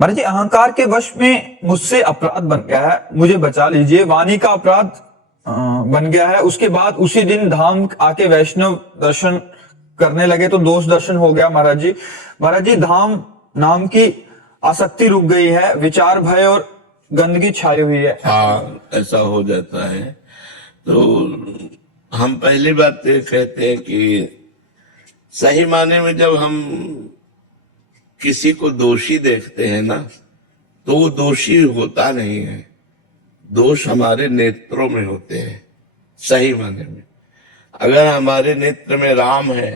महाराज जी, अहंकार के वश में मुझसे अपराध बन गया है, मुझे बचा लीजिए। वाणी का अपराध बन गया है। उसके बाद उसी दिन धाम आके वैष्णव दर्शन करने लगे तो दोष दर्शन हो गया महाराज जी। महाराज जी, धाम नाम की आसक्ति रुक गई है, विचार भय और गंदगी छाई हुई है। हाँ, ऐसा हो जाता है। तो हम पहली बात ये कहते हैं कि सही माने में जब हम किसी को दोषी देखते हैं ना, तो वो दोषी होता नहीं है। दोष हमारे नेत्रों में होते हैं। सही माने में अगर हमारे नेत्र में राम है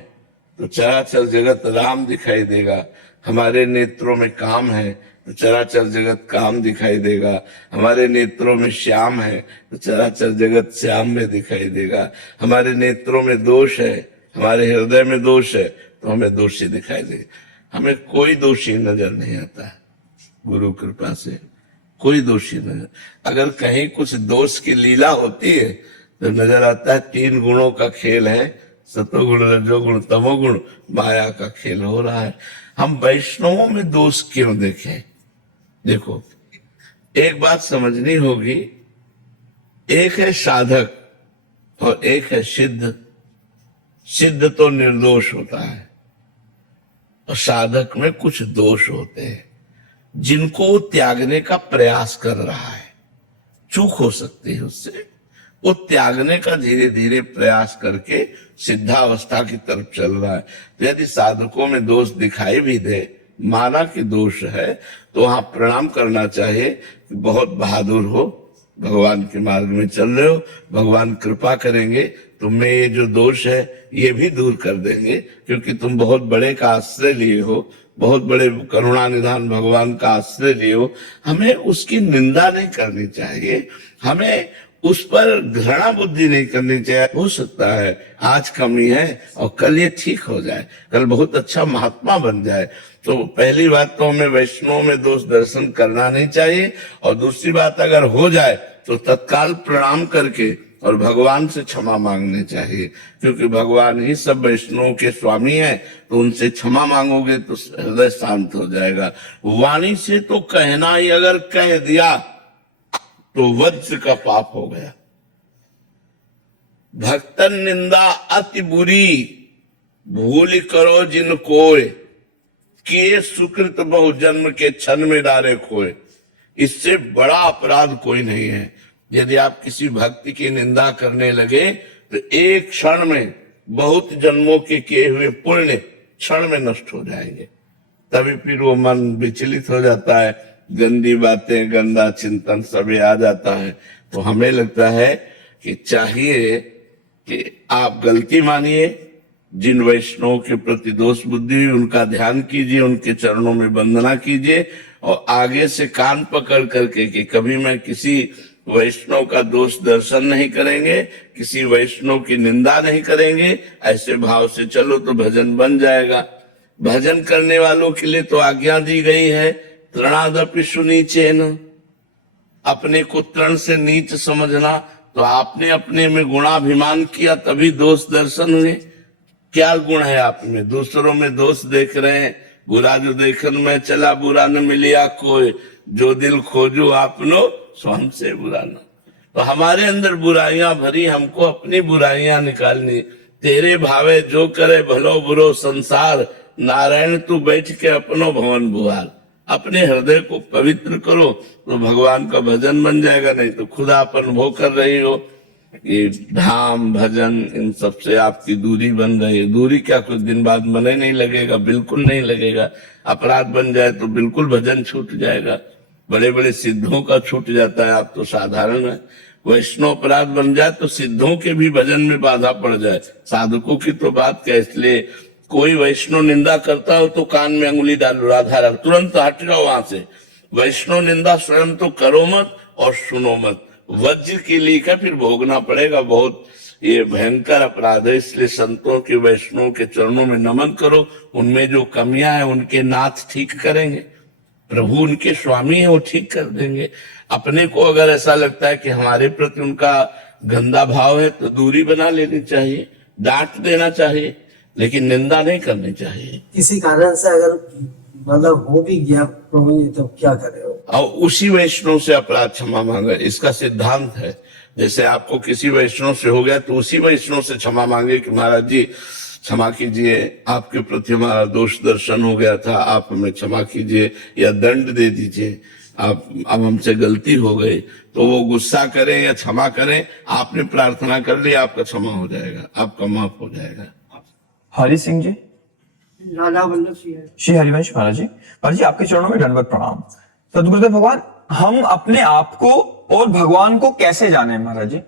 तो चराचर जगत राम दिखाई देगा। हमारे नेत्रों में काम है तो चराचर जगत काम दिखाई देगा। हमारे नेत्रों में श्याम है तो चराचर जगत श्याम में दिखाई देगा। हमारे नेत्रों में दोष है, हमारे हृदय में दोष है तो हमें दोषी दिखाई देगा। हमें कोई दोषी नजर नहीं आता है, गुरु कृपा से कोई दोषी नजर। अगर कहीं कुछ दोष की लीला होती है तो नजर आता है 3 गुणों का खेल है, सतोगुण रजोगुण तमोगुण, माया का खेल हो रहा है। हम वैष्णवों में दोष क्यों देखें? देखो, एक बात समझनी होगी, एक है साधक और एक है सिद्ध। सिद्ध तो निर्दोष होता है और साधक में कुछ दोष होते हैं जिनको वो त्यागने का प्रयास कर रहा है। चूक हो सकती है उससे, वो त्यागने का धीरे धीरे प्रयास करके सिद्धावस्था की तरफ चल रहा है। तो यदि साधकों में दोष दिखाई भी दे, माना कि दोष है, तो वहां प्रणाम करना चाहिए कि बहुत बहादुर हो, भगवान के मार्ग में चल रहे हो, भगवान कृपा करेंगे, तुम में ये जो दोष है ये भी दूर कर देंगे, क्योंकि तुम बहुत बड़े का आश्रय लिए हो, बहुत बड़े करुणा निधान भगवान का आश्रय लिए हो। हमें उसकी निंदा नहीं करनी चाहिए, हमें उस पर घृणा बुद्धि नहीं करनी चाहिए। हो सकता है आज कमी है और कल ये ठीक हो जाए, कल बहुत अच्छा महात्मा बन जाए। तो पहली बात तो हमें वैष्णव में दोष दर्शन करना नहीं चाहिए, और दूसरी बात अगर हो जाए तो तत्काल प्रणाम करके और भगवान से क्षमा मांगने चाहिए, क्योंकि भगवान ही सब वैष्णव के स्वामी हैं। तो उनसे क्षमा मांगोगे तो हृदय शांत हो जाएगा। वाणी से तो कहना ही अगर कह दिया तो वज्र का पाप हो गया। भक्तन निंदा अति बुरी, भूल करो जिन कोय, किए सुकृत बहु जन्म के क्षण में डारे खोए। इससे बड़ा अपराध कोई नहीं है। यदि आप किसी भक्ति की निंदा करने लगे तो एक क्षण में बहुत जन्मों के किए हुए पुण्य क्षण में नष्ट हो जाएंगे। तभी फिर वो मन विचलित हो जाता है, गंदी बातें, गंदा चिंतन सभी आ जाता है। तो हमें लगता है कि चाहिए कि आप गलती मानिए, जिन वैष्णव के प्रति दोष बुद्धि उनका ध्यान कीजिए, उनके चरणों में वंदना कीजिए, और आगे से कान पकड़ करके कि कभी मैं किसी वैष्णव का दोष दर्शन नहीं करेंगे, किसी वैष्णव की निंदा नहीं करेंगे, ऐसे भाव से चलो तो भजन बन जाएगा। भजन करने वालों के लिए तो आज्ञा दी गई है, तृणादपि सुनीचेन, अपने को तृण से नीच समझना। तो आपने अपने में गुणाभिमान किया तभी दोष दर्शन हुए। क्या गुण है आप में? दूसरों में दोष देख रहे हैं। बुरा जो देखन में चला, बुरा न मिलिया कोई, जो दिल खोजो आपनो स्वयं से बुरा न। तो हमारे अंदर बुराइयां भरी, हमको अपनी बुराइयां निकालनी। तेरे भावे जो करे भलो बुरो संसार, नारायण तू बैठ के अपनो भवन बुहार। अपने हृदय को पवित्र करो तो भगवान का भजन बन जाएगा। नहीं तो खुदापन भो कर रही हो, ये धाम भजन इन सब से आपकी दूरी बन रही है। दूरी क्या, कुछ दिन बाद मने नहीं लगेगा, बिल्कुल नहीं लगेगा। अपराध बन जाए तो बिल्कुल भजन छूट जाएगा। बड़े बड़े सिद्धों का छूट जाता है, आप तो साधारण है। वैष्णव अपराध बन जाए तो सिद्धों के भी भजन में बाधा पड़ जाए, साधकों की तो बात क्या। इसलिए कोई वैष्णव निंदा करता हो तो कान में अंगुली डालो, राधा तुरंत हट जाओ वहां से। वैष्णव निंदा स्वयं तो करो मत और सुनो मत। वज्र की लीका फिर भोगना पड़ेगा, बहुत ये भयंकर अपराध है। इसलिए संतों के वैष्णव के चरणों में नमन करो, उनमें जो कमियां हैं उनके नाथ ठीक करेंगे। प्रभु उनके स्वामी है, वो ठीक कर देंगे। अपने को अगर ऐसा लगता है कि हमारे प्रति उनका गंदा भाव है तो दूरी बना लेनी चाहिए, डांट देना चाहिए, लेकिन निंदा नहीं करनी चाहिए। किसी कारण से अगर मतलब हो भी गया प्रभु जी तो क्या करे वो। और उसी वैष्णव से अपराध क्षमा मांगे, इसका सिद्धांत है। जैसे आपको किसी वैष्णव से हो गया तो उसी वैष्णव से क्षमा मांगे कि महाराज जी क्षमा कीजिए, आपके प्रति हमारा दोष दर्शन हो गया था, आप हमें क्षमा कीजिए या दंड दे दीजिए, आप अब हमसे गलती हो गई। तो वो गुस्सा करें या क्षमा करें, आपने प्रार्थना कर ली, आपका क्षमा हो जाएगा, आपका माफ हो जाएगा। हरि सिंह जी, राधा वल्लभ सिंह है। श्री हरिवंश महाराज जी, महाराज जी आपके चरणों में दंडवत प्रणाम। सदगुरुदेव भगवान, हम अपने आप को और भगवान को कैसे जाने महाराज जी?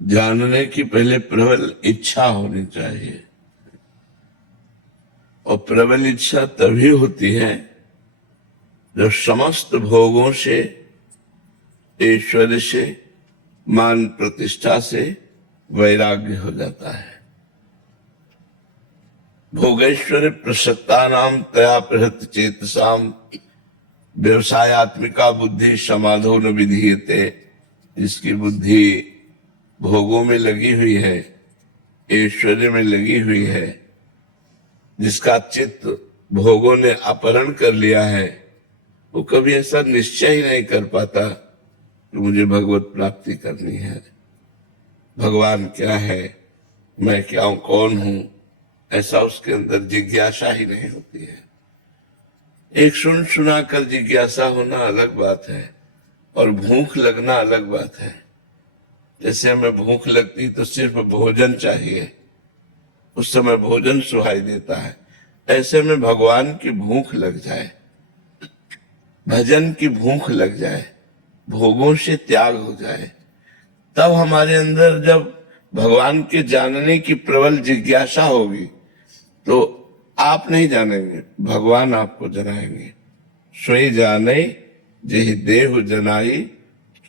जानने की पहले प्रबल इच्छा होनी चाहिए, और प्रबल इच्छा तभी होती है जब समस्त भोगों से, ऐश्वर्य से, मान प्रतिष्ठा से वैराग्य हो जाता है। भोगेश्वर प्रसक्ता नाम तया प्रहत चेतसाम व्यवसायत्मिका बुद्धि समाधो न विधीयते। जिसकी बुद्धि भोगों में लगी हुई है, ऐश्वर्य में लगी हुई है, जिसका चित्त भोगों ने अपहरण कर लिया है, वो कभी ऐसा निश्चय ही नहीं कर पाता कि मुझे भगवत प्राप्ति करनी है, भगवान क्या है, मैं क्या हूं, कौन हूं, ऐसा उसके अंदर जिज्ञासा ही नहीं होती है। एक सुन सुना कर जिज्ञासा होना अलग बात है, और भूख लगना अलग बात है। जैसे हमें भूख लगती तो सिर्फ भोजन चाहिए, उस समय भोजन सुहाई देता है, ऐसे में भगवान की भूख लग जाए, भजन की भूख लग जाए, भोगों से त्याग हो जाए, तब हमारे अंदर जब भगवान के जानने की प्रबल जिज्ञासा होगी तो आप नहीं जानेंगे, भगवान आपको जनाएंगे। सोई जाने जेहि देहु जनाई,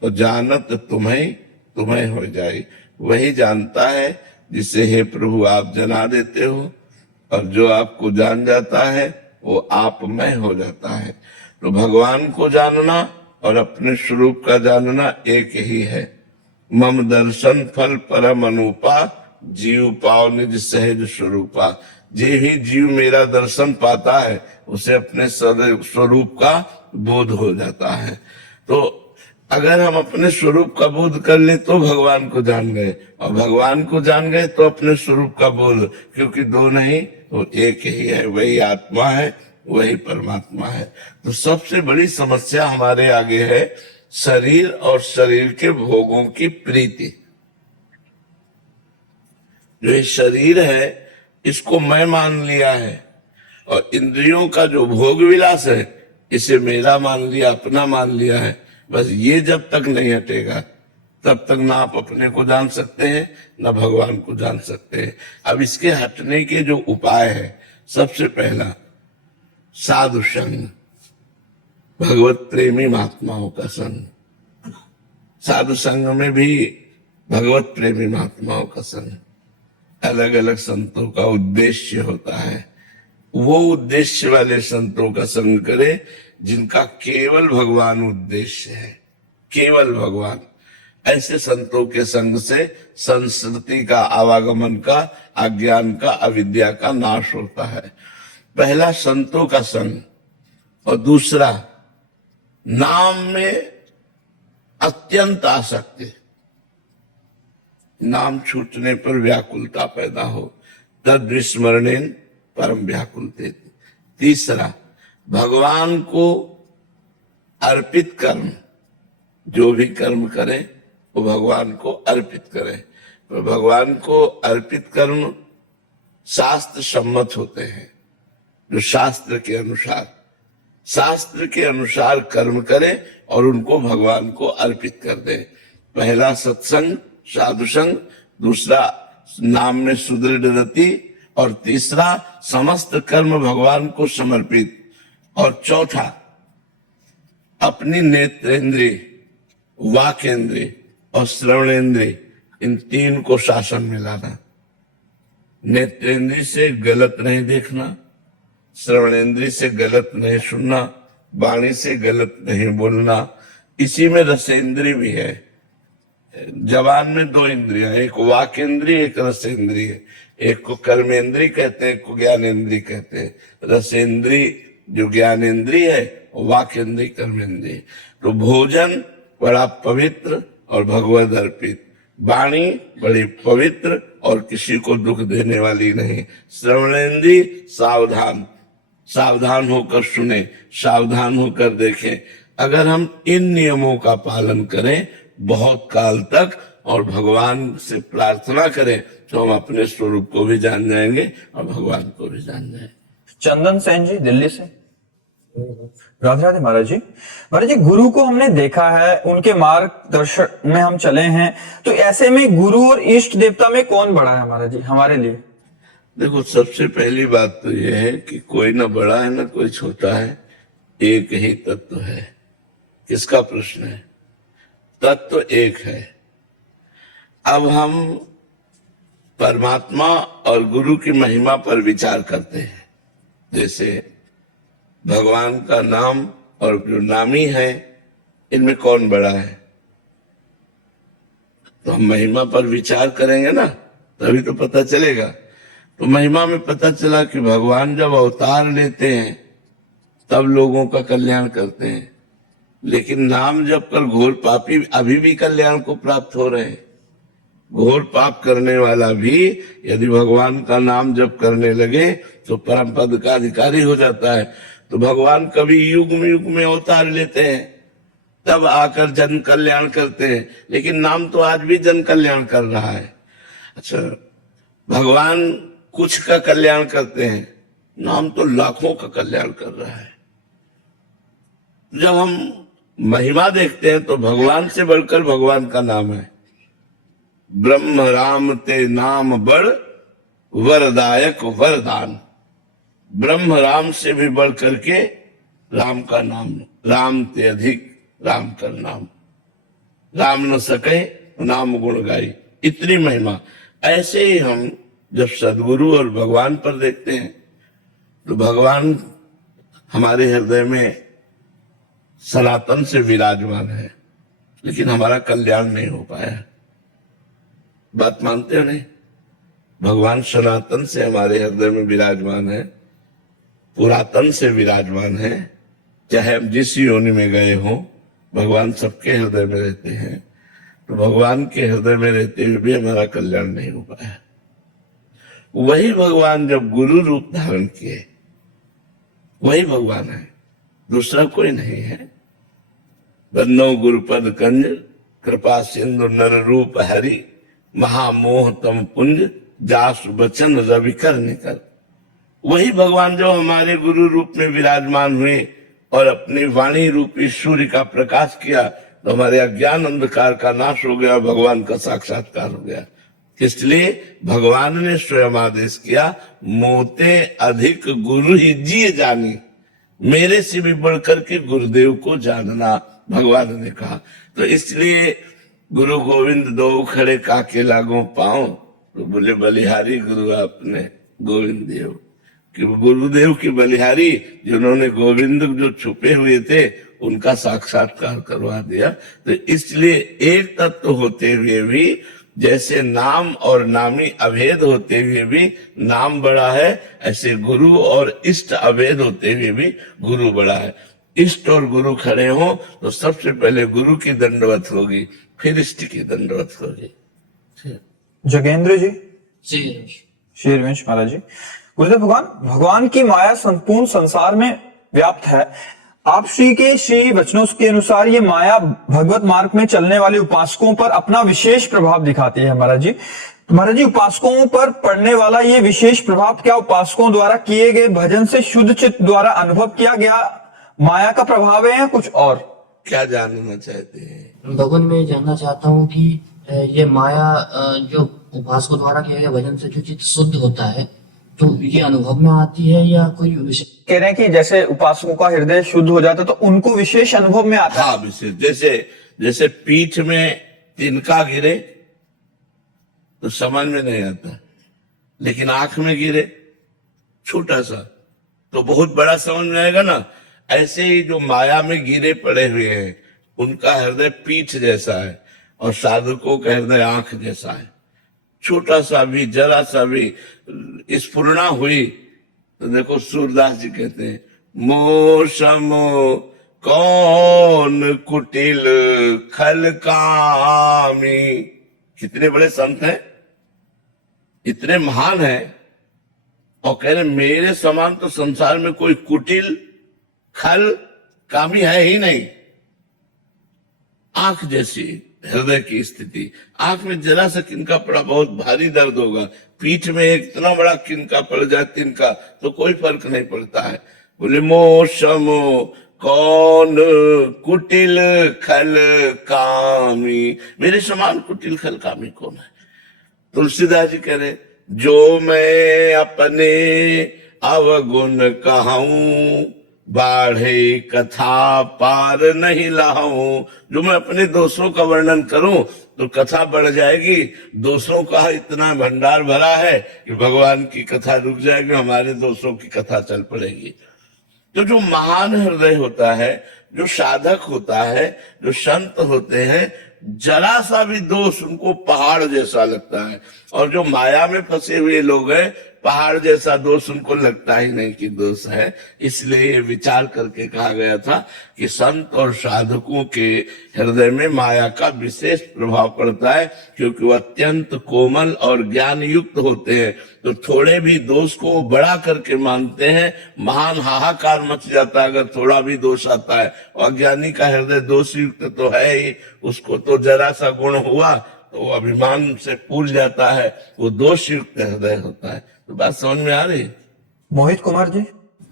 और जानत तुम्हें तुम्हें हो जाए। वही जानता है जिसे हे प्रभु आप जना देते हो, और जो आपको जान जाता है वो आप में हो जाता है। तो भगवान को जानना और अपने स्वरूप का जानना एक ही है। मम दर्शन फल परम अनुपा, जीव पाओ निज सहज स्वरूपा। जे ही जीव मेरा दर्शन पाता है उसे अपने स्वरूप का बोध हो जाता है। तो अगर हम अपने स्वरूप का बोध कर ले तो भगवान को जान गए, और भगवान को जान गए तो अपने स्वरूप का बोध, क्योंकि दो नहीं वो एक ही है, वही आत्मा है, वही परमात्मा है। तो सबसे बड़ी समस्या हमारे आगे है शरीर और शरीर के भोगों की प्रीति। जो ये शरीर है इसको मैं मान लिया है, और इंद्रियों का जो भोग विलास है इसे मेरा मान लिया, अपना मान लिया है। बस ये जब तक नहीं हटेगा तब तक ना आप अपने को जान सकते हैं ना भगवान को जान सकते हैं। अब इसके हटने के जो उपाय है, सबसे पहला साधु संग, भगवत प्रेमी महात्माओं का संग। साधु संग में भी भगवत प्रेमी महात्माओं का संग। अलग अलग संतों का उद्देश्य होता है, वो उद्देश्य वाले संतों का संग करे जिनका केवल भगवान उद्देश्य है, केवल भगवान। ऐसे संतों के संग से संस्कृति का, आवागमन का, अज्ञान का, अविद्या का नाश होता है। पहला संतों का संग, और दूसरा नाम में अत्यंत आसक्ति, नाम छूटने पर व्याकुलता पैदा हो, तद विस्मरणेन परम व्याकुलते। तीसरा भगवान को अर्पित कर्म, जो भी कर्म करे वो भगवान को अर्पित करे। तो भगवान को अर्पित कर्म शास्त्र सम्मत होते हैं, जो शास्त्र के अनुसार कर्म करे और उनको भगवान को अर्पित कर दे। पहला सत्संग साधु संग, दूसरा नाम में सुदृढ़ रति, और तीसरा समस्त कर्म भगवान को समर्पित, और चौथा अपनी नेत्रेंद्रिय, वाकेंद्रिय और श्रवणेंद्रिय, इन तीन को शासन में लाना। नेत्रेंद्रिय से गलत नहीं देखना, श्रवणेंद्रिय से गलत नहीं सुनना, वाणी से गलत नहीं बोलना। इसी में रसेंद्रिय भी है। जबान में दो इंद्रियां, एक वाकेंद्रिय, एक रसेंद्रिय। एक को कर्मेंद्रिय कहते हैं, एक को ज्ञानेंद्रिय कहते हैं। रसेंद्रिय जो ज्ञानेंद्रिय है, वाक इंद्रिय, कर्मेंद्रिय। तो भोजन बड़ा पवित्र और भगवद अर्पित, वाणी बड़ी पवित्र और किसी को दुख देने वाली नहीं, श्रवणेंद्रिय सावधान, सावधान होकर सुने, सावधान होकर देखें। अगर हम इन नियमों का पालन करें बहुत काल तक और भगवान से प्रार्थना करें तो हम अपने स्वरूप को भी जान जाएंगे और भगवान को भी जान जाएंगे। चंदन सेन जी दिल्ली से। राधे राधे महाराज जी। महाराज जी, गुरु को हमने देखा है, उनके मार्गदर्शन में हम चले हैं, तो ऐसे में गुरु और इष्ट देवता में कौन बड़ा है महाराज जी हमारे लिए? देखो, सबसे पहली बात तो यह है कि कोई ना बड़ा है ना कोई छोटा है, एक ही तत्व है। किसका प्रश्न है? तत्व एक है। अब हम परमात्मा और गुरु की महिमा पर विचार करते हैं। जैसे भगवान का नाम और जो नामी है, इनमें कौन बड़ा है? तो हम महिमा पर विचार करेंगे ना, तभी तो पता चलेगा। तो महिमा में पता चला कि भगवान जब अवतार लेते हैं तब लोगों का कल्याण करते हैं, लेकिन नाम जप कर घोर पापी अभी भी कल्याण को प्राप्त हो रहे हैं। घोर पाप करने वाला भी यदि भगवान का नाम जप करने लगे तो परम पद का अधिकारी हो जाता है। तो भगवान कभी युग में अवतार लेते हैं, तब आकर जन कल्याण करते हैं, लेकिन नाम तो आज भी जन कल्याण कर रहा है। अच्छा, भगवान कुछ का कल्याण करते हैं, नाम तो लाखों का कल्याण कर रहा है। जब हम महिमा देखते हैं तो भगवान से बढ़कर भगवान का नाम है। ब्रह्म राम ते नाम बड़ वरदायक वरदान। ब्रह्म राम से भी बढ़ करके राम का नाम, राम ते अधिक राम कर नाम, राम न सके नाम गुण गाई, इतनी महिमा। ऐसे ही हम जब सदगुरु और भगवान पर देखते हैं तो भगवान हमारे हृदय में सनातन से विराजमान है, लेकिन हमारा कल्याण नहीं हो पाया। बात मानते हो नहीं? भगवान सनातन से हमारे हृदय में विराजमान है, पुरातन से विराजमान है। चाहे हम जिस योनि में गए हों, भगवान सबके हृदय में रहते हैं। तो भगवान के हृदय में रहते हुए भी हमारा कल्याण नहीं हो पाया। वही भगवान जब गुरु रूप धारण किए, वही भगवान है, दूसरा कोई नहीं है। बन्नो गुरुपद कंज कृपा सिंधु नर रूप हरि, महामोह तम पुंज जास बचन रवि कर निकर। वही भगवान जो हमारे गुरु रूप में विराजमान हुए और अपनी वाणी रूपी सूर्य का प्रकाश किया, तो हमारे अज्ञान अंधकार का नाश हो गया, भगवान का साक्षात्कार हो गया। इसलिए भगवान ने स्वयं आदेश किया, मोते अधिक गुरु ही जिए जानी, मेरे से भी बढ़कर के गुरुदेव को जानना, भगवान ने कहा। तो इसलिए गुरु गोविंद दो खड़े काके लागो पाओ, तो बोले बलिहारी गुरु आपने गोविंद देव, कि गुरुदेव की बलिहारी जिन्होंने गोविंद जो छुपे हुए थे उनका साक्षात्कार करवा दिया। तो इसलिए एक तत्व होते हुए भी, जैसे नाम और नामी अभेद होते हुए भी नाम बड़ा है, ऐसे गुरु और इष्ट अभेद होते हुए भी गुरु बड़ा है। इष्ट और गुरु खड़े हो तो सबसे पहले गुरु की दंडवत होगी, फिर इष्ट की दंडवत होगी। जोगेंद्र जी शेरवंश महाराज जी। गुरुदेव भगवान की माया संपूर्ण संसार में व्याप्त है। आप श्री के श्री वचनों के अनुसार ये माया भगवत मार्ग में चलने वाले उपासकों पर अपना विशेष प्रभाव दिखाती है महाराज जी। तो महाराज जी, उपासकों पर पड़ने वाला ये विशेष प्रभाव क्या उपासकों द्वारा किए गए भजन से शुद्ध चित्त द्वारा अनुभव किया गया माया का प्रभाव है या कुछ और? क्या जानना चाहते हैं भगवान? मैं जानना चाहता हूँ कि ये माया जो उपासकों द्वारा किए गए भजन से जो चित्त शुद्ध होता है, तो ये अनुभव में आती है या कोई विशेष? कह रहे हैं कि जैसे उपासकों का हृदय शुद्ध हो जाता है तो उनको विशेष अनुभव में आता है। हाँ, विशेष। जैसे पीठ में तिनका गिरे तो समझ में नहीं आता, लेकिन आंख में गिरे छोटा सा तो बहुत बड़ा समझ में आएगा ना। ऐसे ही जो माया में गिरे पड़े हुए हैं उनका हृदय पीठ जैसा है और साधकों का हृदय आंख जैसा है। छोटा सा भी, जरा सा भी स्फुरणा हुई तो देखो सूरदास जी कहते हैं, मोसम कौन कुटिल खल कामी। कितने बड़े संत हैं, इतने महान हैं, और कह रहे मेरे समान तो संसार में कोई कुटिल खल कामी है ही नहीं। आंख जैसी हृदय की स्थिति, आंख में जरा सा किनका पड़ा बहुत भारी दर्द होगा, पीठ में एक इतना बड़ा किनका पड़ जाए तिनका तो कोई फर्क नहीं पड़ता है। बोले मौसम कौन कुटिल खल कामी, मेरे समान कुटिल खल कामी कौन है। तुलसीदास जी कह रहे जो मैं अपने अवगुण कहूं बाढ़े कथा पार नहीं लाऊं। जो मैं अपने दोषों का वर्णन करूं तो कथा बढ़ जाएगी, दोषों का इतना भंडार भरा है कि भगवान की कथा रुक जाएगी, हमारे दोषों की कथा चल पड़ेगी। तो जो महान हृदय होता है, जो साधक होता है, जो संत होते हैं, जरा सा भी दोष उनको पहाड़ जैसा लगता है, और जो माया में फंसे हुए लोग हैं पहाड़ जैसा दोष उनको लगता ही नहीं कि दोष है। इसलिए ये विचार करके कहा गया था कि संत और साधकों के हृदय में माया का विशेष प्रभाव पड़ता है, क्योंकि वो अत्यंत कोमल और ज्ञान युक्त होते हैं। तो थोड़े भी दोष को बड़ा करके मानते हैं, महान हाहाकार मच जाता है अगर थोड़ा भी दोष आता है। और अज्ञानी का हृदय दोष युक्त तो है ही, उसको तो जरा सा गुण हुआ तो वो अभिमान से फूल जाता है, वो दोष युक्त हृदय होता है। तो बात समझ में आ रही? मोहित कुमार जी,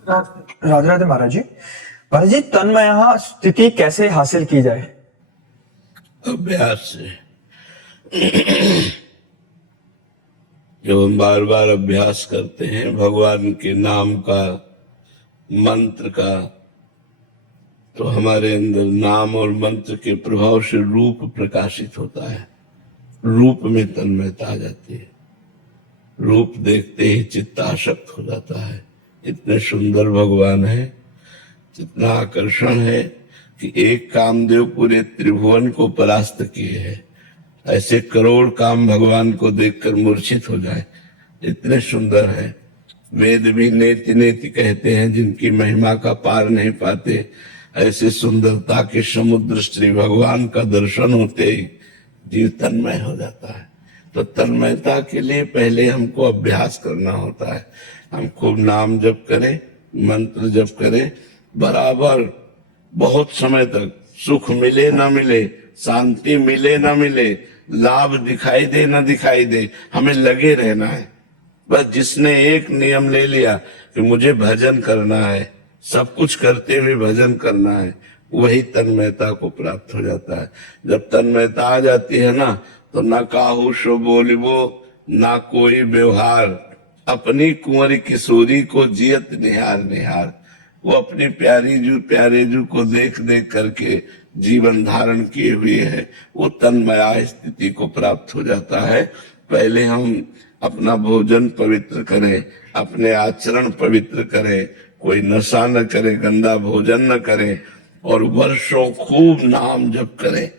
राधे राधे महाराज जी। महाराज जी, तन्मय स्थिति कैसे हासिल की जाए? अभ्यास से। जब हम बार बार अभ्यास करते हैं भगवान के नाम का, मंत्र का, तो हमारे अंदर नाम और मंत्र के प्रभाव से रूप प्रकाशित होता है, रूप में तन्मयता आ जाती है, रूप देखते ही चित्त आसक्त हो जाता है। इतने सुंदर भगवान है, इतना आकर्षण है कि एक कामदेव पूरे त्रिभुवन को परास्त किए हैं। ऐसे करोड़ काम भगवान को देखकर मूर्छित हो जाए, इतने सुंदर है। वेद भी नेति नेति कहते हैं, जिनकी महिमा का पार नहीं पाते। ऐसे सुंदरता के समुद्र श्री भगवान का दर्शन होते ही जीव तन्मय हो जाता है। तो तन्मयता के लिए पहले हमको अभ्यास करना होता है। हम खूब नाम जप करें, मंत्र जप करें, बराबर बहुत समय तक, सुख मिले ना मिले, शांति मिले ना मिले, लाभ दिखाई दे ना दिखाई दे, हमें लगे रहना है। बस जिसने एक नियम ले लिया कि मुझे भजन करना है, सब कुछ करते हुए भजन करना है, वही तन्मयता को प्राप्त हो जाता है। जब तन्मयता आ जाती है ना, तो ना काहू सो बोलिबो ना कोई व्यवहार, अपनी कुंवरी किशोरी को जियत निहार निहार। वो अपनी प्यारे जू को देख देख करके जीवन धारण किए हुए है, वो तन्मया स्थिति को प्राप्त हो जाता है। पहले हम अपना भोजन पवित्र करें, अपने आचरण पवित्र करें, कोई नशा न करे, गंदा भोजन न करें, और वर्षों खूब नाम जप करें,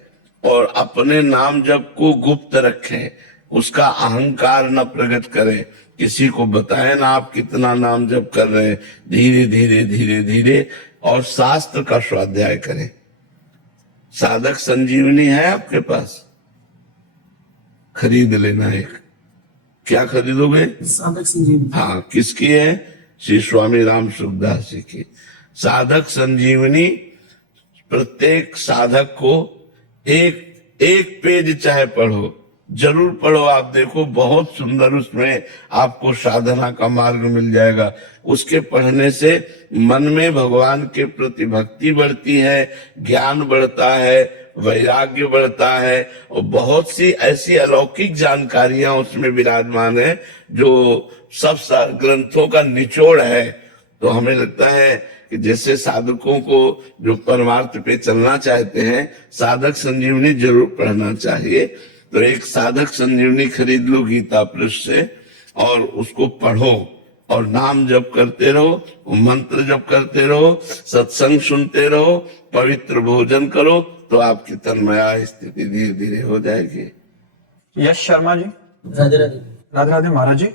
और अपने नाम जप को गुप्त रखें, उसका अहंकार न प्रकट करें, किसी को बताएं ना आप कितना नाम जप कर रहे हैं। धीरे धीरे धीरे धीरे, और शास्त्र का स्वाध्याय करें। साधक संजीवनी है आपके पास, खरीद लेना एक। क्या खरीदोगे? साधक संजीवनी। हाँ, किसकी है? श्री स्वामी राम सुखदास जी की साधक संजीवनी। प्रत्येक साधक को एक पेज चाहे पढ़ो, जरूर पढ़ो। आप देखो बहुत सुंदर उसमें आपको साधना का मार्ग मिल जाएगा। उसके पढ़ने से मन में भगवान के प्रति भक्ति बढ़ती है, ज्ञान बढ़ता है, वैराग्य बढ़ता है, और बहुत सी ऐसी अलौकिक जानकारियां उसमें विराजमान है जो सब ग्रंथों का निचोड़ है। तो हमें लगता है कि जैसे साधकों को जो परमार्थ पे चलना चाहते हैं, साधक संजीवनी जरूर पढ़ना चाहिए। तो एक साधक संजीवनी खरीद लो गीता प्लस से, और उसको पढ़ो, और नाम जप करते रहो, मंत्र जप करते रहो, सत्संग सुनते रहो, पवित्र भोजन करो, तो आपकी तन्मया स्थिति धीरे धीरे हो जाएगी। यश शर्मा जी, राधे राधे। राधे राधे महाराज जी।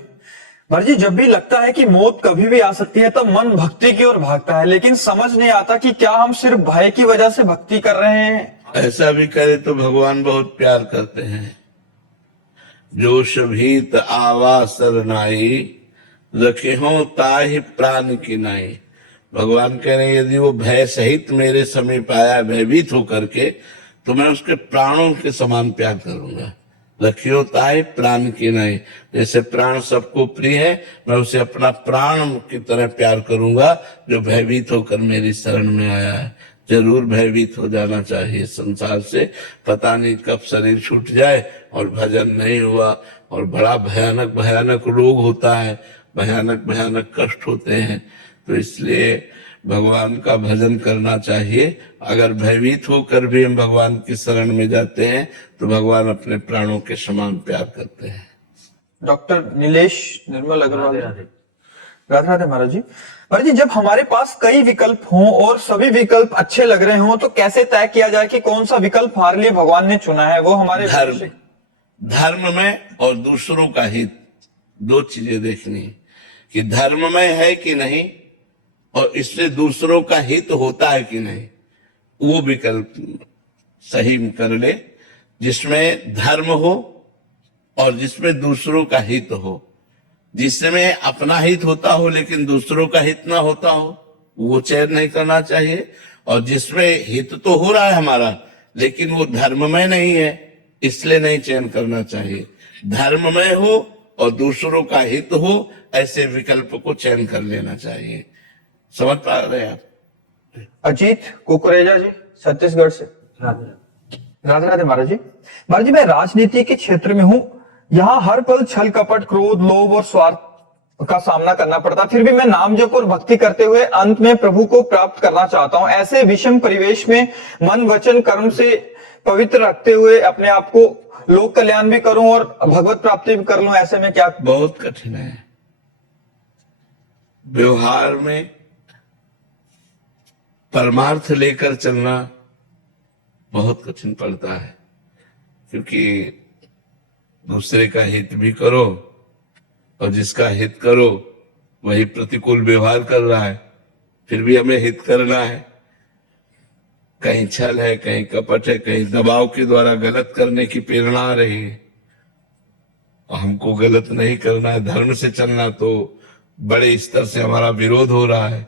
महाराज जी, जब भी लगता है कि मौत कभी भी आ सकती है तब मन भक्ति की ओर भागता है, लेकिन समझ नहीं आता कि क्या हम सिर्फ भय की वजह से भक्ति कर रहे हैं। ऐसा भी करे तो भगवान बहुत प्यार करते हैं। जो शभीत आवा सरनाई, रखे हो ताहि प्राण की नाई। भगवान कह रहे हैं यदि वो भय सहित मेरे समीप आया भयभीत होकर के, तो मैं उसके प्राणों के समान प्यार करूंगा। रखियो ताहि प्राण की नाई, जैसे प्राण सबको प्रिय है, मैं उसे अपना प्राण की तरह प्यार करूंगा जो भयभीत होकर मेरी शरण में आया है। जरूर भयभीत हो जाना चाहिए संसार से, पता नहीं कब शरीर छूट जाए और भजन नहीं हुआ, और बड़ा भयानक भयानक रोग होता है, भयानक भयानक कष्ट होते हैं। तो इसलिए भगवान का भजन करना चाहिए। अगर भयभीत होकर भी हम भगवान की शरण में जाते हैं तो भगवान अपने प्राणों के समान प्यार करते हैं। डॉक्टर नीलेश निर्मल अग्रवाल। राधे राधे महाराज जी। महाराज जी, जब हमारे पास कई विकल्प हों और सभी विकल्प अच्छे लग रहे हों तो कैसे तय किया जाए कि कौन सा विकल्प हमारे लिए भगवान ने चुना है? वो हमारे धर्म में और दूसरों का हित, दो चीजें देखनी कि धर्ममय है कि नहीं और इससे दूसरों का हित होता है कि नहीं, वो विकल्प सही कर ले, जिसमें धर्म हो और जिसमें दूसरों का हित हो। जिसमें अपना हित होता हो लेकिन दूसरों का हित ना होता हो, वो चयन नहीं करना चाहिए। और जिसमें हित तो हो रहा है हमारा लेकिन वो धर्ममय नहीं है, इसलिए नहीं चयन करना चाहिए। धर्ममय हो और दूसरों का हित हो, ऐसे विकल्प को चयन कर लेना चाहिए। समझ पा रहे हैं आप? अजीत कुकरेजा जी छत्तीसगढ़ से। राधे राधे राधे महाराज जी। महाराज जी, मैं राजनीति के क्षेत्र में हूँ। यहाँ हर पल छल कपट क्रोध लोभ और स्वार्थ का सामना करना पड़ता, फिर भी मैं नाम जप और भक्ति करते हुए अंत में प्रभु को प्राप्त करना चाहता हूँ। ऐसे विषम परिवेश में मन वचन कर्म से पवित्र रखते हुए अपने आप को लोक कल्याण भी करूं और भगवत प्राप्ति भी कर लूं, ऐसे में क्या? बहुत कठिन है। व्यवहार में परमार्थ लेकर चलना बहुत कठिन पड़ता है, क्योंकि दूसरे का हित भी करो और जिसका हित करो वही प्रतिकूल व्यवहार कर रहा है, फिर भी हमें हित करना है। कहीं छल है, कहीं कपट है, कहीं दबाव के द्वारा गलत करने की प्रेरणा आ रही है। हमको गलत नहीं करना है, धर्म से चलना, तो बड़े स्तर से हमारा विरोध हो रहा है।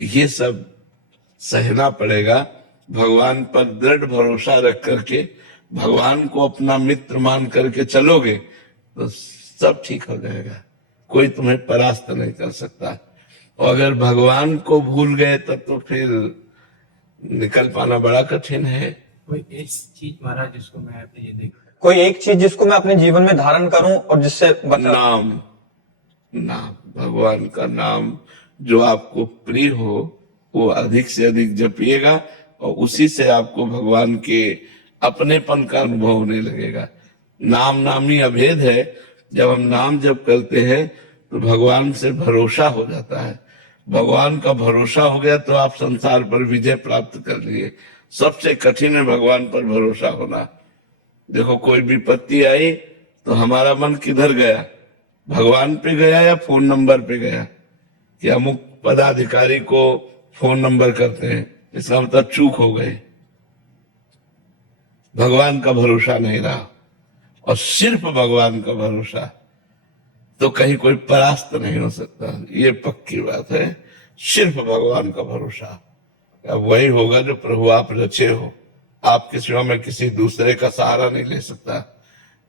ये सब सहना पड़ेगा। भगवान पर दृढ़ भरोसा रख करके भगवान को अपना मित्र मान करके चलोगे तो सब ठीक हो जाएगा। कोई तुम्हें परास्त नहीं कर सकता। और अगर भगवान को भूल गए तब तो फिर निकल पाना बड़ा कठिन है। कोई एक चीज महाराज जिसको मैं अपने ये देख, कोई एक चीज जिसको मैं अपने जीवन में धारण करूं और जिससे नाम, भगवान का नाम जो आपको प्रिय हो वो अधिक से अधिक जपिएगा और उसी से आपको भगवान के अपनेपन का अनुभव होने लगेगा। नाम नामी अभेद है। जब हम नाम जप करते हैं तो भगवान से भरोसा हो जाता है। भगवान का भरोसा हो गया तो आप संसार पर विजय प्राप्त कर लिए। सबसे कठिन है भगवान पर भरोसा होना। देखो, कोई विपत्ति आई तो हमारा मन किधर गया? भगवान पे गया या फोन नंबर पे गया? कि अमुक पदाधिकारी को फोन नंबर करते हैं, इसका मतलब चूक हो गई। भगवान का भरोसा नहीं रहा और सिर्फ भगवान का भरोसा, तो कहीं कोई परास्त नहीं हो सकता। ये पक्की बात है। सिर्फ भगवान का भरोसा, अब वही होगा जो प्रभु आप रचे हो। आपके सिवा मैं किसी दूसरे का सहारा नहीं ले सकता।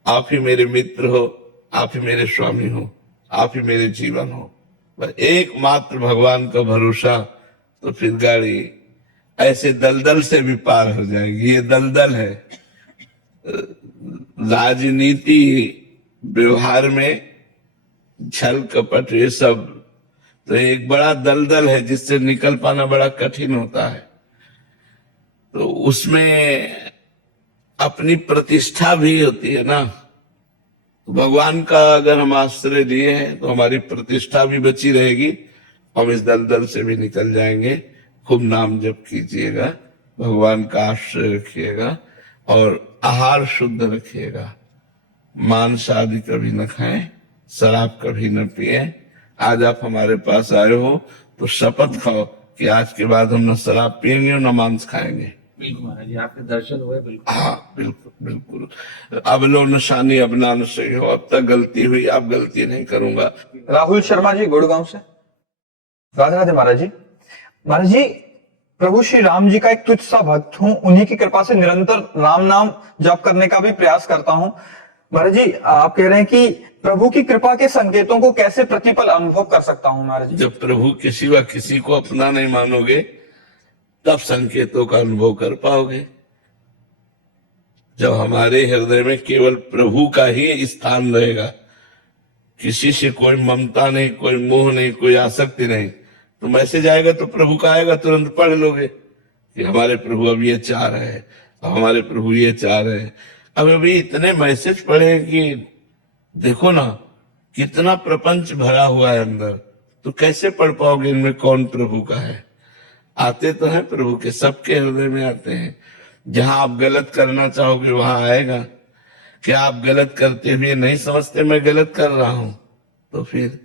आप ही मेरे मित्र हो, आप ही मेरे स्वामी हो, आप ही मेरे जीवन हो। बस एकमात्र भगवान का भरोसा, तो फिर गाड़ी ऐसे दलदल से भी पार हो जाएगी। ये दलदल है। राजनीति व्यवहार में छल कपट ये सब तो एक बड़ा दलदल है जिससे निकल पाना बड़ा कठिन होता है। तो उसमें अपनी प्रतिष्ठा भी होती है ना। तो भगवान का अगर हम आश्रय लिए हैं तो हमारी प्रतिष्ठा भी बची रहेगी। हम इस दलदल से भी निकल जाएंगे। खूब नाम जप कीजिएगा, भगवान का आश्रय रखिएगा और आहार शुद्ध रखिएगा। मांस आदि कभी न खाएं, शराब कभी न पिए। आज आप हमारे पास आए हो तो शपथ खाओ कि आज के बाद हम न शराब पिएंगे और न मांस खाएंगे। बिल्कुल महाराज जी, आपके दर्शन हुए बिल्कुल। हाँ बिल्कुल बिल्कुल। अब लो नशानी अब ना नशे हो, अब तक गलती हुई, अब गलती नहीं करूंगा। राहुल शर्मा जी गुड़गांव से। राधे राधे महाराज जी। महाराज जी, प्रभु श्री राम जी का एक तुच्छ सा भक्त हूँ, उन्हीं की कृपा से निरंतर राम नाम जप करने का भी प्रयास करता हूँ। महाराज जी, आप कह रहे हैं कि प्रभु की कृपा के संकेतों को कैसे प्रतिपल अनुभव कर सकता हूँ महाराज जी? जब प्रभु के सिवा किसी को अपना नहीं मानोगे तब संकेतों का अनुभव कर पाओगे। जब हमारे हृदय में केवल प्रभु का ही स्थान रहेगा, किसी से कोई ममता नहीं, कोई मोह नहीं, कोई आसक्ति नहीं, तो मैसेज आएगा तो प्रभु का आएगा, तुरंत पढ़ लोगे कि हमारे प्रभु अब ये चाह रहे हैं, अब हमारे प्रभु ये चाह रहे हैं। अब अभी इतने मैसेज पढ़े कि देखो ना कितना प्रपंच भरा हुआ है अंदर, तो कैसे पढ़ पाओगे इनमें कौन प्रभु का है? आते तो है प्रभु के, सबके हृदय में आते हैं। जहां आप गलत करना चाहोगे वहां आएगा। क्या आप गलत करते हुए नहीं समझते मैं गलत कर रहा हूं? तो फिर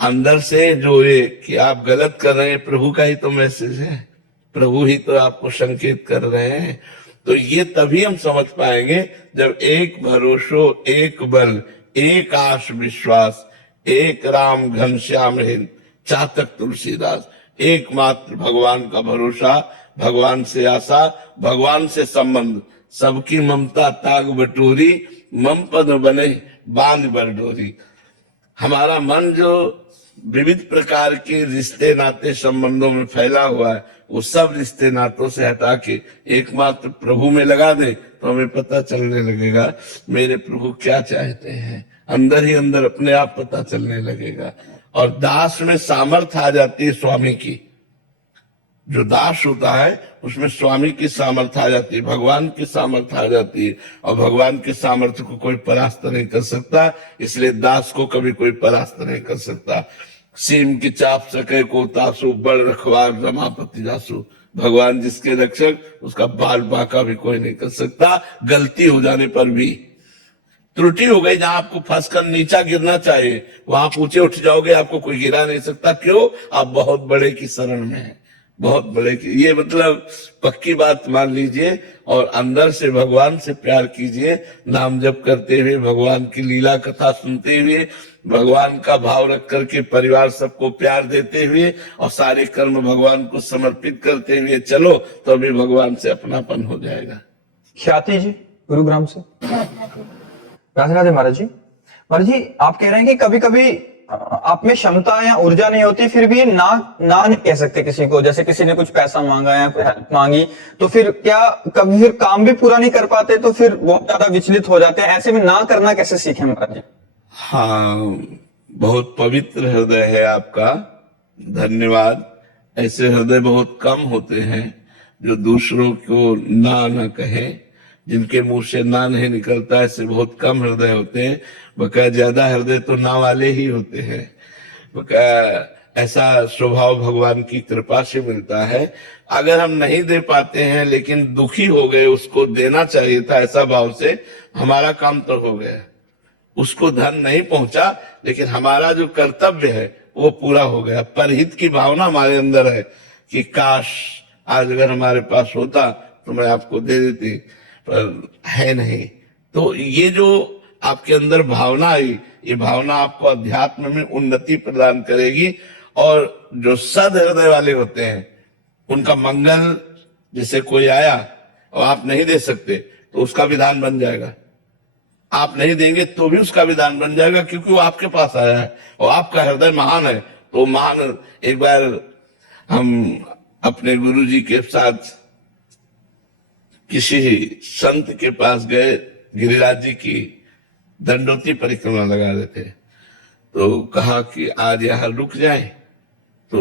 अंदर से जो ये कि आप गलत कर रहे हैं, प्रभु का ही तो मैसेज है, प्रभु ही तो आपको संकेत कर रहे हैं। तो ये तभी हम समझ पाएंगे जब एक भरोसो, एक बल, एक आश विश्वास, एक राम घनश्याम हिंद चातक तुलसीदास, एकमात्र भगवान का भरोसा, भगवान से आशा, भगवान से संबंध, सबकी ममता ताग बटोरी, मम पद बने बांध बरडोरी। हमारा मन जो विविध प्रकार के रिश्ते नाते संबंधों में फैला हुआ है, वो सब रिश्ते नातों से हटा के एकमात्र प्रभु में लगा दे तो हमें पता चलने लगेगा मेरे प्रभु क्या चाहते हैं। अंदर ही अंदर अपने आप पता चलने लगेगा। और दास में सामर्थ्य आ जाती है स्वामी की। जो दास होता है उसमें स्वामी की सामर्थ्य आ जाती है, भगवान की सामर्थ्य आ जाती है, और भगवान के सामर्थ्य को कोई परास्त नहीं कर सकता। इसलिए दास को कभी कोई परास्त नहीं कर सकता। सीम की चाप सके को तासु, बड़ रखवार रमापति जासु। भगवान जिसके रक्षक, उसका बाल बाका भी कोई नहीं कर सकता। गलती हो जाने पर भी, त्रुटि हो गई, जहां आपको फंसकर नीचा गिरना चाहिए वहां आप ऊंचे उठ जाओगे, आपको कोई गिरा नहीं सकता। क्यों? आप बहुत बड़े की शरण में हैं, बहुत बड़े की। ये मतलब पक्की बात मान लीजिए और अंदर से भगवान से प्यार कीजिए। नाम जप करते हुए, भगवान की लीला कथा सुनते हुए, भगवान का भाव रख करके परिवार सबको प्यार देते हुए और सारे कर्म भगवान को समर्पित करते हुए चलो, तो अभी भगवान से अपनापन हो जाएगा। ख्याति जी गुरुग्राम से। राधे राधे महाराज जी। महाराज जी, आप कह रहे हैं कि कभी कभी आप में क्षमता या ऊर्जा नहीं होती, फिर भी ना नहीं कह सकते किसी को। जैसे किसी ने कुछ पैसा मांगा या कोई हेल्प मांगी, तो फिर क्या कभी फिर काम भी पूरा नहीं कर पाते, तो फिर बहुत ज्यादा विचलित हो जाते हैं। ऐसे में ना करना कैसे सीखें महाराज जी? हाँ, बहुत पवित्र हृदय है आपका, धन्यवाद। ऐसे हृदय बहुत कम होते हैं जो दूसरों को ना न कहें, जिनके मुंह से ना नहीं निकलता, ऐसे बहुत कम हृदय होते हैं। बका ज्यादा हृदय तो ना वाले ही होते हैं। बका ऐसा स्वभाव भगवान की कृपा से मिलता है। अगर हम नहीं दे पाते हैं लेकिन दुखी हो गए, उसको देना चाहिए था ऐसा भाव से, हमारा काम तो हो गया। उसको धन नहीं पहुंचा लेकिन हमारा जो कर्तव्य है वो पूरा हो गया। परहित की भावना हमारे अंदर है कि काश आज अगर हमारे पास होता तो मैं आपको दे देती, पर है नहीं। तो ये जो आपके अंदर भावना आई, ये भावना आपको अध्यात्म में उन्नति प्रदान करेगी। और जो सद हृदय वाले होते हैं उनका मंगल, जैसे कोई आया और आप नहीं दे सकते तो उसका विधान बन जाएगा। आप नहीं देंगे तो भी उसका विधान बन जाएगा, क्योंकि वो आपके पास आया है और आपका हृदय महान है। तो महान, एक बार हम अपने गुरुजी के साथ किसी संत के पास गए, गिरिराज जी की दंडोती परिक्रमा लगा रहे थे, तो कहा कि आज यहाँ रुक जाए। तो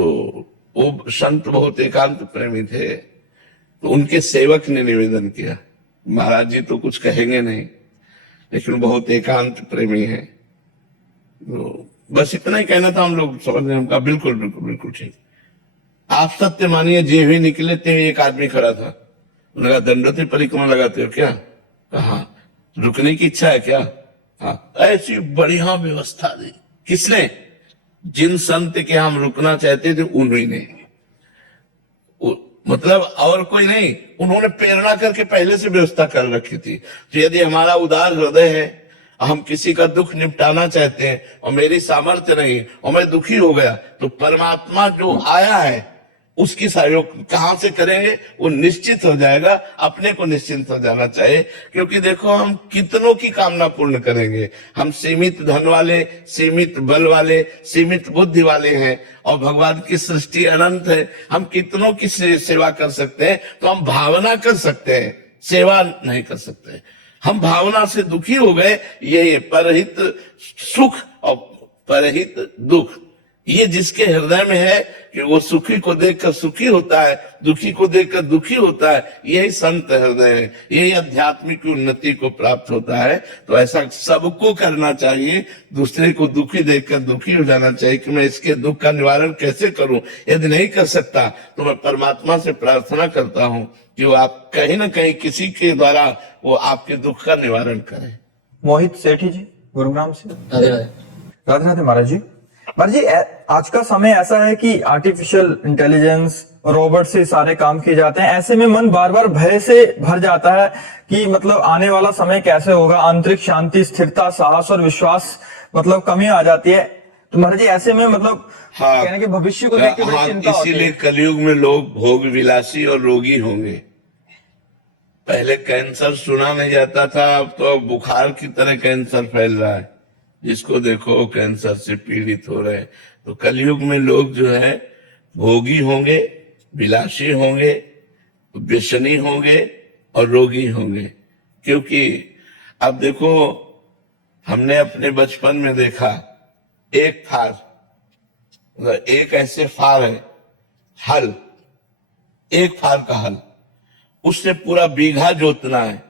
वो संत बहुत एकांत प्रेमी थे, तो उनके सेवक ने निवेदन किया, महाराज जी तो कुछ कहेंगे नहीं लेकिन बहुत एकांत प्रेमी है, तो बस इतना ही कहना था। हम लोग समझ रहे, हमका बिल्कुल बिल्कुल बिल्कुल ठीक। आप सत्य मानिए, जे हुए निकले ते एक आदमी खड़ा था। उन्होंने कहा दंडोती परिक्रमा लगाते हो क्या? कहा रुकने की इच्छा है क्या? हाँ, ऐसी बढ़िया व्यवस्था दी। किसने? जिन संत के हम रुकना चाहते थे उन्हीं ने। मतलब और कोई नहीं, उन्होंने प्रेरणा करके पहले से व्यवस्था कर रखी थी। तो यदि हमारा उदार हृदय है, हम किसी का दुख निपटाना चाहते हैं और मेरी सामर्थ्य नहीं और मैं दुखी हो गया, तो परमात्मा जो आया है उसकी सहयोग कहां से करेंगे? वो निश्चित हो जाएगा। अपने को निश्चिंत हो जाना चाहिए, क्योंकि देखो हम कितनों की कामना पूर्ण करेंगे। हम सीमित धन वाले, सीमित बल वाले, सीमित बुद्धि वाले हैं और भगवान की सृष्टि अनंत है। हम कितनों की सेवा कर सकते हैं? तो हम भावना कर सकते हैं, सेवा नहीं कर सकते। हम भावना से दुखी हो गए, ये परहित सुख और परहित दुख, ये जिसके हृदय में है कि वो सुखी को देखकर सुखी होता है, दुखी को देखकर दुखी होता है, यही संत हृदय है, यही आध्यात्मिक उन्नति को प्राप्त होता है। तो ऐसा सबको करना चाहिए। दूसरे को दुखी देखकर दुखी हो जाना चाहिए कि मैं इसके दुख का निवारण कैसे करूं। यदि नहीं कर सकता तो मैं परमात्मा से प्रार्थना करता हूं कि वो आप कहीं ना कहीं किसी के द्वारा वो आपके दुख का निवारण करें। मोहित सेठी जी गुरुग्राम से। राधे राधे। राधे राधे महाराज जी। महाराज जी, आज का समय ऐसा है कि आर्टिफिशियल इंटेलिजेंस, रोबोट से सारे काम किए जाते हैं। ऐसे में मन बार बार भय से भर जाता है कि मतलब आने वाला समय कैसे होगा। आंतरिक शांति, स्थिरता, साहस और विश्वास मतलब कमी आ जाती है। तो महाराज जी ऐसे में मतलब कहने के भविष्य को देख के बड़ी चिंता होती है। इसीलिए कलयुग में लोग भोग विलासी और रोगी होंगे। पहले कैंसर सुना नहीं जाता था, अब तो बुखार की तरह कैंसर फैल रहा है। जिसको देखो कैंसर से पीड़ित हो रहे हैं। तो कलयुग में लोग जो है भोगी होंगे, विलासी होंगे, व्यसनी होंगे और रोगी होंगे। क्योंकि अब देखो, हमने अपने बचपन में देखा, एक फार, एक ऐसे फार है, हल, एक फार का हल, उससे पूरा बीघा जोतना है।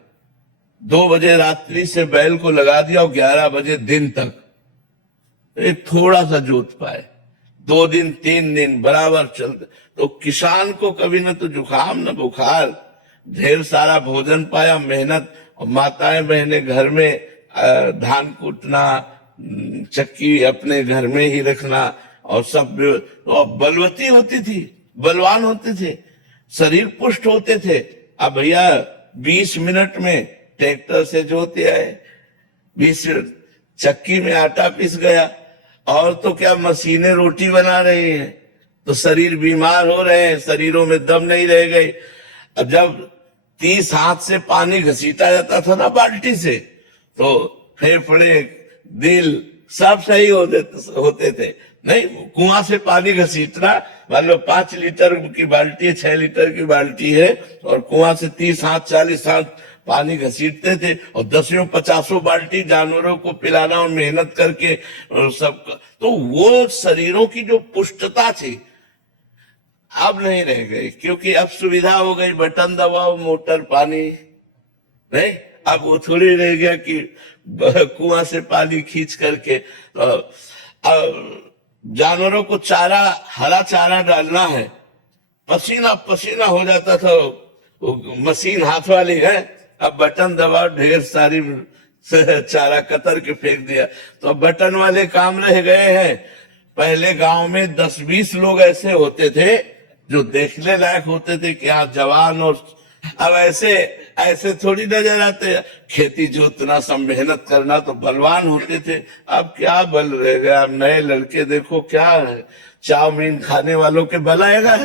2 बजे रात्रि से बैल को लगा दिया और 11 बजे दिन तक एक थोड़ा सा जोत पाए। 2 दिन 3 दिन बराबर चलते, तो किसान को कभी न तो जुकाम न बुखार, ढेर सारा भोजन पाया, मेहनत। और माताएं बहनें घर में धान कूटना, चक्की अपने घर में ही रखना और सब, तो बलवती होती थी, बलवान होते थे, शरीर पुष्ट होते थे। अब भैया 20 मिनट में ट्रैक्टर से जोते आए, 20 चक्की में आटा पिस गया, और तो क्या मशीनें रोटी बना रही हैं। तो शरीर बीमार हो रहे हैं, शरीरों में दम नहीं रह गई। अब जब 30 हाथ से पानी घसीटा जाता था ना बाल्टी से, तो फेफड़े, दिल सब सही होते थे। नहीं, कुआं से पानी घसीटना, मान लो 5 लीटर की बाल्टी है, 6 लीटर की बाल्टी है, और कुआं से 30 हाथ 40 हाथ पानी घसीटते थे, और 10-50 बाल्टी जानवरों को पिलाना और मेहनत करके सब। तो वो शरीरों की जो पुष्टता थी अब नहीं रह गई, क्योंकि अब सुविधा हो गई, बटन दबाओ मोटर पानी। नहीं, अब वो थोड़ी रह गया कि कुआं से पानी खींच करके। जानवरों को चारा, हरा चारा डालना है, पसीना पसीना हो जाता था। वो मशीन हाथ वाली है, अब बटन दबाओ, ढेर सारी चारा कतर के फेंक दिया। तो अब बटन वाले काम रह गए हैं। पहले गांव में 10-20 लोग ऐसे होते थे जो देखने लायक होते थे कि हाँ जवान, और अब ऐसे थोड़ी नजर आते। खेती जोतना, सब मेहनत करना, तो बलवान होते थे। अब क्या बल रह गया? अब नए लड़के देखो क्या है, चाउमीन खाने वालों के बल आएगा।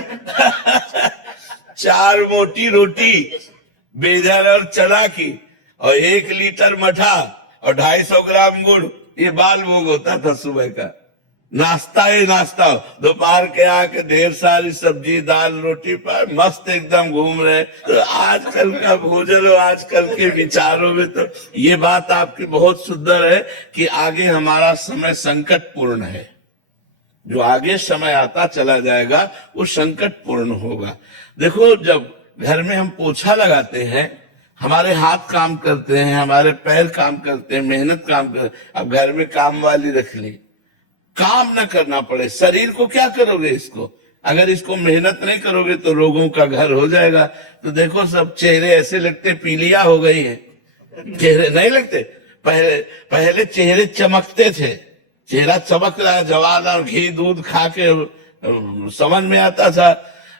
4 मोटी रोटी, बेजन और चना की, और 1 लीटर मठा और 250 ग्राम गुड़, ये बाल भोग होता था सुबह का। नाश्ता ही नाश्ता, दोपहर के आके ढेर सारी सब्जी, दाल, रोटी पर मस्त एकदम घूम रहे। तो आजकल का भोजन और आजकल के विचारों में तो ये बात आपकी बहुत सुंदर है कि आगे हमारा समय संकटपूर्ण है। जो आगे समय आता चला जाएगा वो संकटपूर्ण होगा। देखो, जब घर में हम पोछा लगाते हैं, हमारे हाथ काम करते हैं, हमारे पैर काम करते हैं, मेहनत काम करते। अब घर में काम वाली रख ली, काम न करना पड़े। शरीर को क्या करोगे इसको? अगर इसको मेहनत नहीं करोगे तो रोगों का घर हो जाएगा। तो देखो, सब चेहरे ऐसे लगते, पीलिया हो गई है, चेहरे नहीं लगते। पहले चेहरे चमकते थे, चेहरा चमक रहा है, जवान और घी दूध खा के समझ में आता था।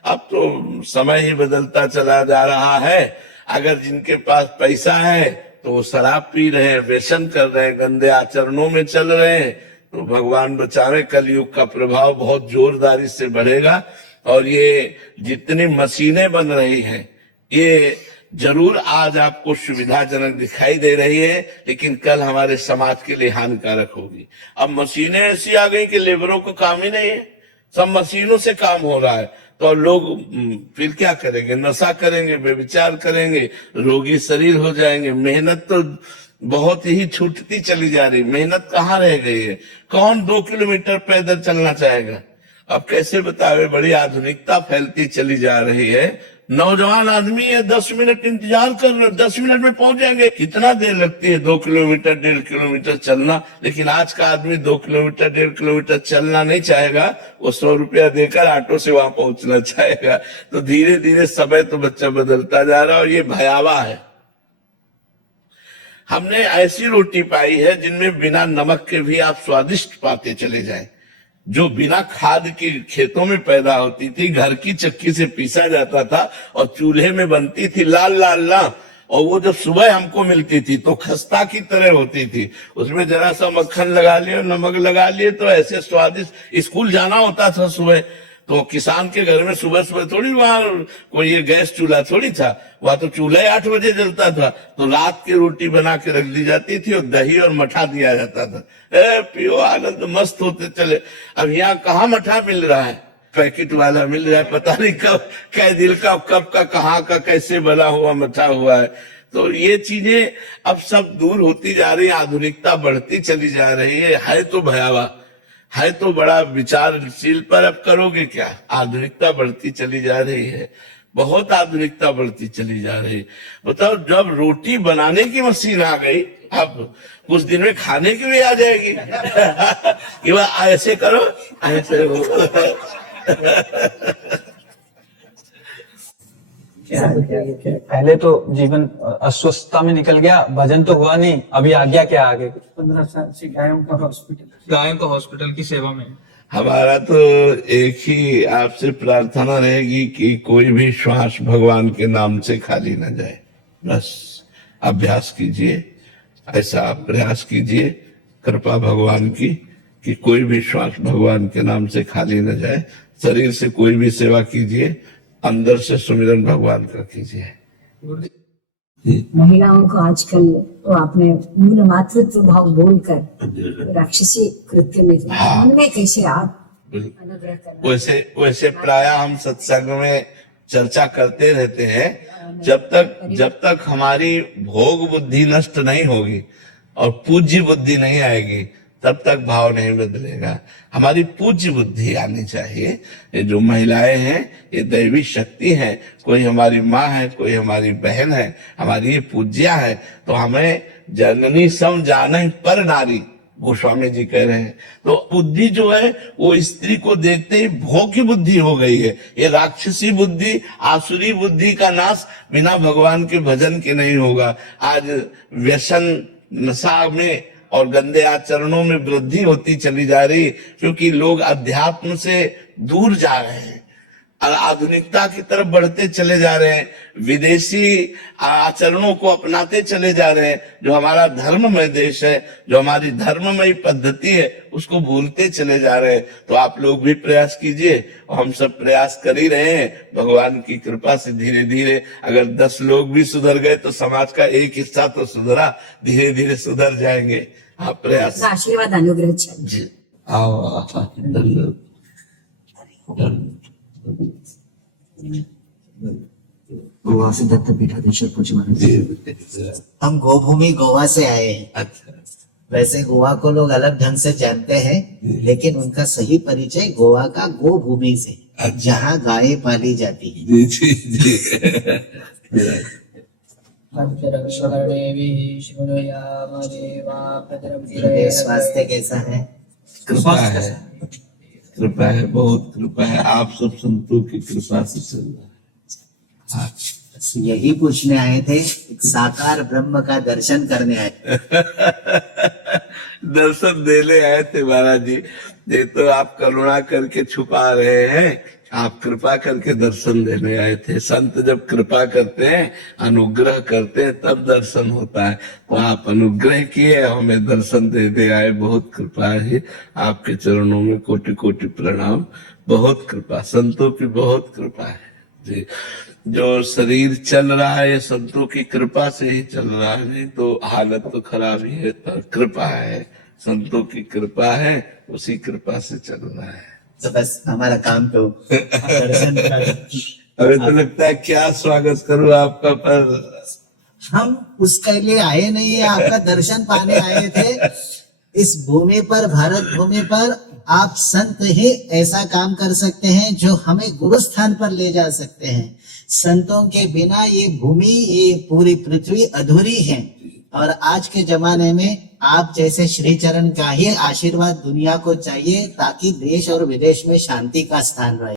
अब तो समय ही बदलता चला जा रहा है। अगर जिनके पास पैसा है तो वो शराब पी रहे हैं, व्यसन कर रहे हैं, गंदे आचरणों में चल रहे हैं। तो भगवान बचावे, कलयुग का प्रभाव बहुत जोरदारी से बढ़ेगा। और ये जितनी मशीनें बन रही हैं, ये जरूर आज आपको सुविधाजनक दिखाई दे रही है, लेकिन कल हमारे समाज के लिए हानिकारक होगी। अब मशीनें ऐसी आ गई कि लेबरों को काम ही नहीं है, सब मशीनों से काम हो रहा है। तो लोग फिर क्या करेंगे? नशा करेंगे, व्यभिचार करेंगे, रोगी शरीर हो जाएंगे। मेहनत तो बहुत ही छूटती चली जा रही, मेहनत कहाँ रह गई है? कौन 2 किलोमीटर पैदल चलना चाहेगा? अब कैसे बतावे, बड़ी आधुनिकता फैलती चली जा रही है। नौजवान आदमी है, 10 मिनट इंतजार कर रहे, 10 मिनट में पहुंच जाएंगे। कितना देर लगती है 2 किलोमीटर 1.5 किलोमीटर चलना? लेकिन आज का आदमी 2 किलोमीटर 1.5 किलोमीटर चलना नहीं चाहेगा, वो 100 रुपया देकर ऑटो से वहां पहुंचना चाहेगा। तो धीरे धीरे समय तो बच्चा बदलता जा रहा है और ये भयावह है। हमने ऐसी रोटी पाई है जिनमें बिना नमक के भी आप स्वादिष्ट पाते चले जाएं, जो बिना खाद के खेतों में पैदा होती थी, घर की चक्की से पीसा जाता था और चूल्हे में बनती थी, लाल लाल ना। और वो जब सुबह हमको मिलती थी तो खस्ता की तरह होती थी, उसमें जरा सा मक्खन लगा लिए, नमक लगा लिए, तो ऐसे स्वादिष्ट। स्कूल जाना होता था सुबह, तो किसान के घर में सुबह सुबह थोड़ी वहां कोई ये गैस चूल्हा थोड़ी था, वहां तो चूल्हा 8 बजे जलता था। तो रात की रोटी बना के रख दी जाती थी और दही और मठा दिया जाता था। पियो, आनंद मस्त होते चले। अब यहाँ कहाँ मठा मिल रहा है? पैकेट वाला मिल रहा है, पता नहीं कब कै दिल का, कब का, कहाँ का, कैसे बना हुआ मठा हुआ है। तो ये चीजें अब सब दूर होती जा रही है, आधुनिकता बढ़ती चली जा रही है तो भयावह है, तो बड़ा विचारशील। पर अब करोगे क्या? आधुनिकता बढ़ती चली जा रही है, बहुत आधुनिकता बढ़ती चली जा रही है। बताओ, जब रोटी बनाने की मशीन आ गई, अब कुछ दिन में खाने की भी आ जाएगी। कि वह ऐसे करो, ऐसे हो। पहले तो जीवन अस्वस्थता में निकल गया, भजन तो हुआ नहीं, अभी आज्ञा क्या आगे? 15 साल से गायों का हॉस्पिटल की सेवा में। हमारा तो एक ही आपसे प्रार्थना रहेगी कि कोई भी श्वास भगवान के नाम से खाली न जाए। बस अभ्यास कीजिए, ऐसा आप प्रयास कीजिए, कृपा भगवान की, कि कोई भी श्वास भगवान के नाम से खाली न जाए। शरीर से कोई भी सेवा कीजिए, अंदर से सुमिरन भगवान का कीजिए। महिलाओं को आजकल तो आपने मूल मातृत्व भाव बोलकर राक्षसी कृत्य में उनमें कैसे आप अनुग्रह करना? वैसे प्राय हम सत्संग में चर्चा करते रहते हैं। जब तक हमारी भोग बुद्धि नष्ट नहीं होगी और पूज्य बुद्धि नहीं आएगी, तब तक भाव नहीं बदलेगा। हमारी पूज्य बुद्धि आनी चाहिए। ये जो महिलाएं हैं, ये दैवी शक्ति है। कोई हमारी माँ है, कोई हमारी बहन है, हमारी ये पूज्या है। तो हमें जननी सम जाने पर नारी, गोस्वामी जी कह रहे हैं। तो बुद्धि जो है वो स्त्री को देखते ही भोग की बुद्धि हो गई है। ये राक्षसी बुद्धि, आसुरी बुद्धि का नाश बिना भगवान के भजन के नहीं होगा। आज व्यसन, नशा में और गंदे आचरणों में वृद्धि होती चली जा रही, क्योंकि लोग अध्यात्म से दूर जा रहे हैं और आधुनिकता की तरफ बढ़ते चले जा रहे हैं, विदेशी आचरणों को अपनाते चले जा रहे हैं। जो हमारा धर्ममय देश है, जो हमारी धर्ममय पद्धति है, उसको भूलते चले जा रहे हैं। तो आप लोग भी प्रयास कीजिए, और हम सब प्रयास कर ही रहे हैं। भगवान की कृपा से धीरे धीरे अगर 10 लोग भी सुधर गए तो समाज का एक हिस्सा तो सुधरा, धीरे धीरे सुधर जाएंगे। आप प्रयास, आशीर्वाद अनुग्रह चाहिए। जी आओ। गोवा से दत्त पीठाधीश्वर पूज्य महाराज। हम गोभूमि गोवा से आए हैं। अच्छा, वैसे गोवा को लोग अलग ढंग से जानते हैं, लेकिन उनका सही परिचय गोवा का गो भूमि से, जहाँ गायें पाली जाती हैं। जी जी जी। स्वास्थ्य कैसा है? कृपा है, कृपा है, बहुत कृपा है। आप सब संतों की कृपा से चल रहा है। यही पूछने आए थे, एक साकार ब्रह्म का दर्शन करने आए। दर्शन देने आए थे महाराज जी। ये तो आप करुणा करके छुपा रहे हैं, आप कृपा करके दर्शन देने आए थे। संत जब कृपा करते हैं, अनुग्रह करते हैं, तब दर्शन होता है। तो आप अनुग्रह किए, हमें दर्शन देने आए। बहुत कृपा है आपके चरणों में, कोटि कोटि प्रणाम। बहुत कृपा, संतों की बहुत कृपा है जी। जो शरीर चल रहा है, संतों की कृपा से ही चल रहा है, नहीं तो हालत तो खराब ही है। तो कृपा है, संतों की कृपा है, उसी कृपा से चल रहा है। तो बस हमारा काम तो दर्शन का। हमें तो लगता है क्या स्वागत करूं आपका, पर हम उसके लिए आए नहीं है, आपका दर्शन पाने आए थे। इस भूमि पर, भारत भूमि पर आप संत ही ऐसा काम कर सकते हैं जो हमें गुरु स्थान पर ले जा सकते हैं। संतों के बिना ये भूमि, ये पूरी पृथ्वी अधूरी है। और आज के जमाने में आप जैसे श्री चरण का ही आशीर्वाद दुनिया को चाहिए, ताकि देश और विदेश में शांति का स्थान रहे।